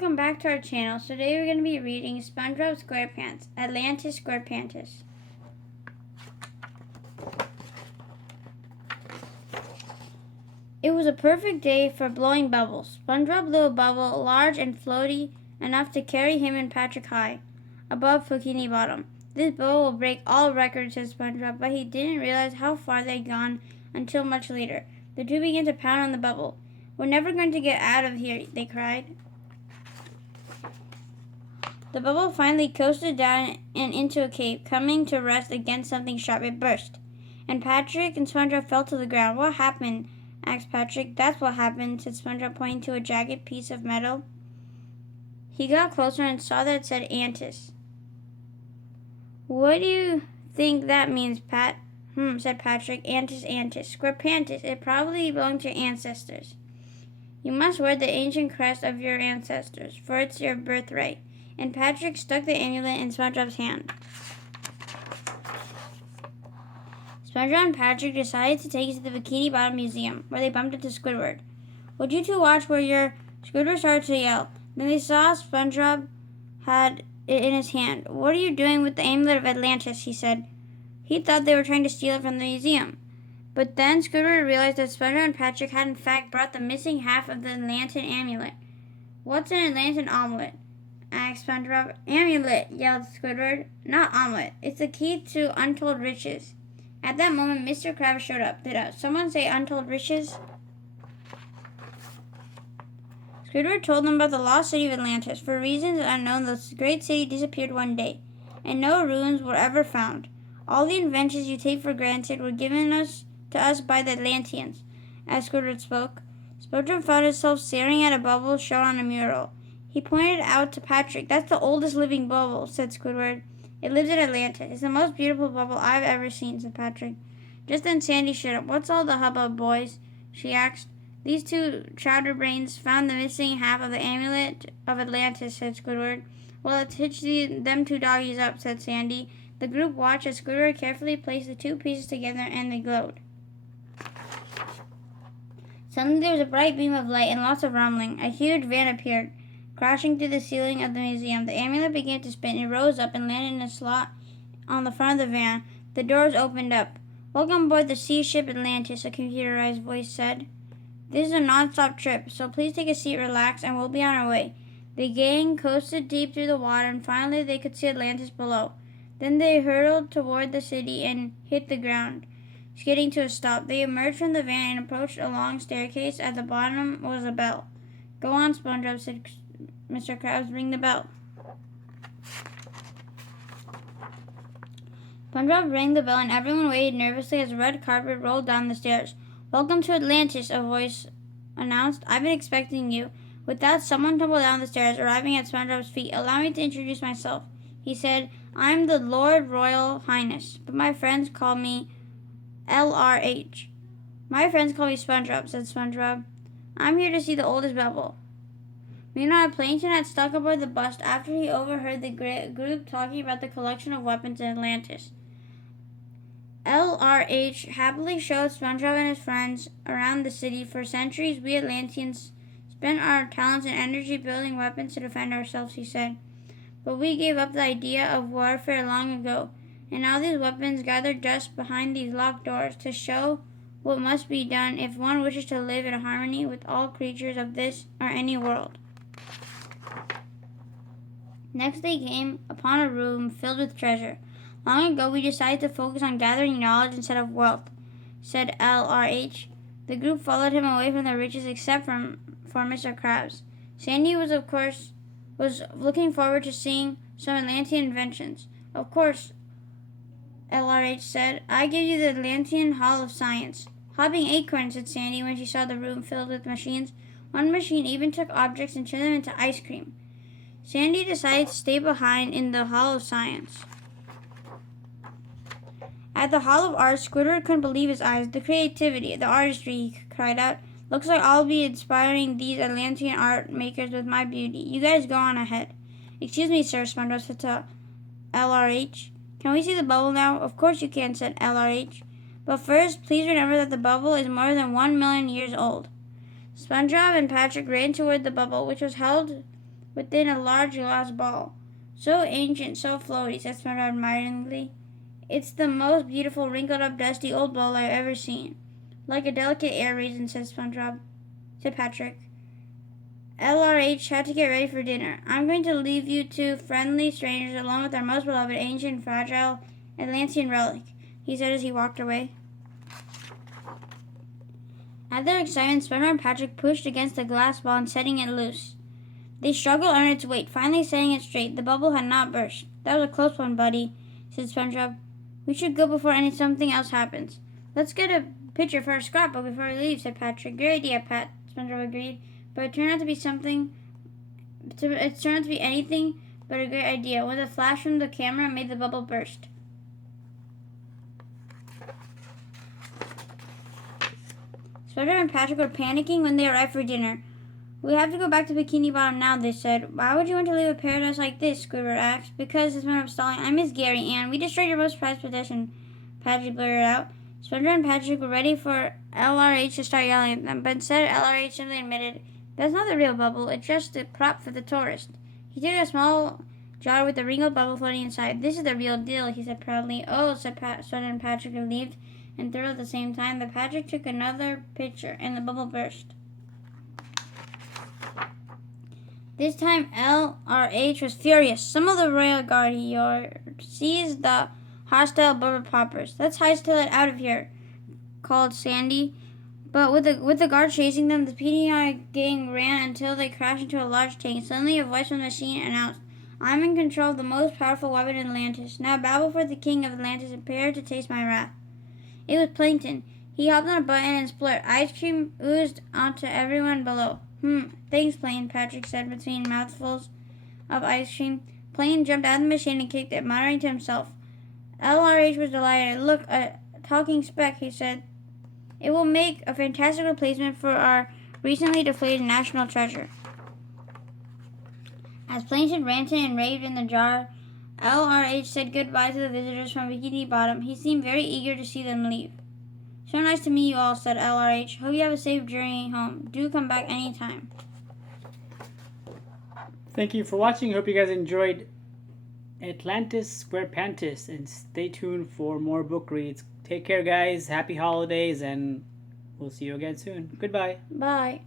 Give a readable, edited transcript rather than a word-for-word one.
Welcome back to our channel. So today we're going to be reading SpongeBob SquarePants, Atlantis SquarePantis. It was a perfect day for blowing bubbles. SpongeBob blew a bubble large and floaty enough to carry him and Patrick high above Bikini Bottom. This bubble will break all records, said SpongeBob, but he didn't realize how far they'd gone until much later. The two began to pound on the bubble. "We're never going to get out of here," they cried. The bubble finally coasted down and into a cave, coming to rest against something sharp. It burst, and Patrick and SpongeBob fell to the ground. "What happened?" asked Patrick. "That's what happened," said SpongeBob, pointing to a jagged piece of metal. He got closer and saw that it said Atlantis. "What do you think that means, Pat?" Said Patrick. "Antis, SquarePantis. It probably belonged to your ancestors. You must wear the ancient crest of your ancestors, for it's your birthright." And Patrick stuck the amulet in SpongeBob's hand. SpongeBob and Patrick decided to take it to the Bikini Bottom Museum, where they bumped into Squidward. "Would you two watch where you're—" Squidward started to yell. Then they saw SpongeBob had it in his hand. "What are you doing with the amulet of Atlantis?" he said. He thought they were trying to steal it from the museum. But then Squidward realized that SpongeBob and Patrick had in fact brought the missing half of the Atlantis amulet. "What's an Atlantis omelet?" asked SpongeBob. "Amulet," yelled Squidward. "Not omelet. It's the key to untold riches." At that moment, Mr. Krabs showed up. Did someone say untold riches? Squidward told them about the lost city of Atlantis. For reasons unknown, the great city disappeared one day, and no ruins were ever found. All the inventions you take for granted were given to us by the Atlanteans. As Squidward spoke, SpongeBob found himself staring at a bubble shown on a mural. He pointed out to Patrick. "That's the oldest living bubble," said Squidward. "It lives in Atlantis. It's the most beautiful bubble I've ever seen," said Patrick. Just then Sandy showed up. "What's all the hubbub, boys?" she asked. "These two chowderbrains found the missing half of the amulet of Atlantis," said Squidward. "Well, let's hitch them two doggies up," said Sandy. The group watched as Squidward carefully placed the two pieces together, and they glowed. Suddenly there was a bright beam of light and lots of rumbling. A huge van appeared, crashing through the ceiling of the museum. The amulet began to spin. It rose up and landed in a slot on the front of the van. The doors opened up. "Welcome aboard the sea ship Atlantis," a computerized voice said. "This is a non-stop trip, so please take a seat, relax, and we'll be on our way." The gang coasted deep through the water, and finally they could see Atlantis below. Then they hurtled toward the city and hit the ground, skidding to a stop. They emerged from the van and approached a long staircase. At the bottom was a bell. "Go on, SpongeBob," said Mr. Krabs. "Ring the bell." SpongeBob rang the bell, and everyone waited nervously as a red carpet rolled down the stairs. "Welcome to Atlantis," a voice announced. "I've been expecting you." With that, someone tumbled down the stairs, arriving at SpongeBob's feet. "Allow me to introduce myself," he said. "I'm the Lord Royal Highness, but my friends call me LRH. "My friends call me SpongeBob," said SpongeBob. "I'm here to see the oldest bubble." Meanwhile, Plankton had stuck aboard the bus after he overheard the group talking about the collection of weapons in Atlantis. LRH happily showed SpongeBob and his friends around the city. "For centuries, we Atlanteans spent our talents and energy building weapons to defend ourselves," he said. "But we gave up the idea of warfare long ago, and now these weapons gather dust behind these locked doors to show what must be done if one wishes to live in harmony with all creatures of this or any world." Next they came upon a room filled with treasure. "Long ago we decided to focus on gathering knowledge instead of wealth," said LRH. The group followed him away from the riches except for Mr. Krabs. Sandy was looking forward to seeing some Atlantean inventions. "Of course," LRH said. "I give you the Atlantean Hall of Science." "Hopping acorns," said Sandy when she saw the room filled with machines. One machine even took objects and turned them into ice cream. Sandy decided to stay behind in the Hall of Science. At the Hall of Art, Squidward couldn't believe his eyes. "The creativity, the artistry," he cried out. "Looks like I'll be inspiring these Atlantean art makers with my beauty. You guys go on ahead." "Excuse me, sir," SpongeBob said to LRH. "Can we see the bubble now?" "Of course you can," said LRH. "But first, please remember that the bubble is more than 1 million years old." SpongeBob and Patrick ran toward the bubble, which was held within a large glass ball. So ancient, so floaty, said SpongeBob admiringly. It's the most beautiful, wrinkled-up, dusty old ball I've ever seen. Like a delicate air raisin, said Patrick. LRH had to get ready for dinner. I'm going to leave you two friendly strangers alone with our most beloved, ancient, fragile Atlantean relic, he said as he walked away. At their excitement, SpongeBob and Patrick pushed against the glass ball and setting it loose. They struggled under its weight, finally setting it straight. The bubble had not burst. That was a close one, buddy, said SpongeBob. We should go before something else happens. Let's get a picture for our scrapbook before we leave, said Patrick. Great idea, Pat, SpongeBob agreed. But it turned out to be anything but a great idea. With a flash from the camera, it made the bubble burst. SpongeBob and Patrick were panicking when they arrived for dinner. We have to go back to Bikini Bottom now, they said. Why would you want to leave a paradise like this? Squidward asked. Because, said SpongeBob stalling, I miss Gary, and we destroyed your most prized possession, Patrick blurted out. SpongeBob and Patrick were ready for LRH to start yelling at them, but instead LRH simply admitted, that's not the real bubble, it's just a prop for the tourist. He took a small jar with a wrinkled bubble floating inside. This is the real deal, he said proudly. Oh, said SpongeBob and Patrick, relieved and thrilled at the same time. But Patrick took another picture, and the bubble burst. This time, LRH was furious. Some of the royal guard seized the hostile bubble poppers. Let's hightail it out of here, called Sandy. But with the guard chasing them, the PDI gang ran until they crashed into a large tank. Suddenly, a voice from the machine announced, I'm in control of the most powerful weapon in Atlantis. Now bow before the king of Atlantis and prepare to taste my wrath. It was Plankton. He hopped on a button and splurted. Ice cream oozed onto everyone below. Thanks, Plankton, Patrick said between mouthfuls of ice cream. Plankton jumped out of the machine and kicked it, muttering to himself. LRH was delighted. Look, a talking speck, he said. It will make a fantastic replacement for our recently deflated national treasure. As Plankton ranted and raved in the jar, LRH said goodbye to the visitors from Bikini Bottom. He seemed very eager to see them leave. So nice to meet you all, said LRH. Hope you have a safe journey home. Do come back anytime. Thank you for watching. Hope you guys enjoyed Atlantis, SQUAREPANTIS, and stay tuned for more book reads. Take care, guys. Happy holidays, and we'll see you again soon. Goodbye. Bye.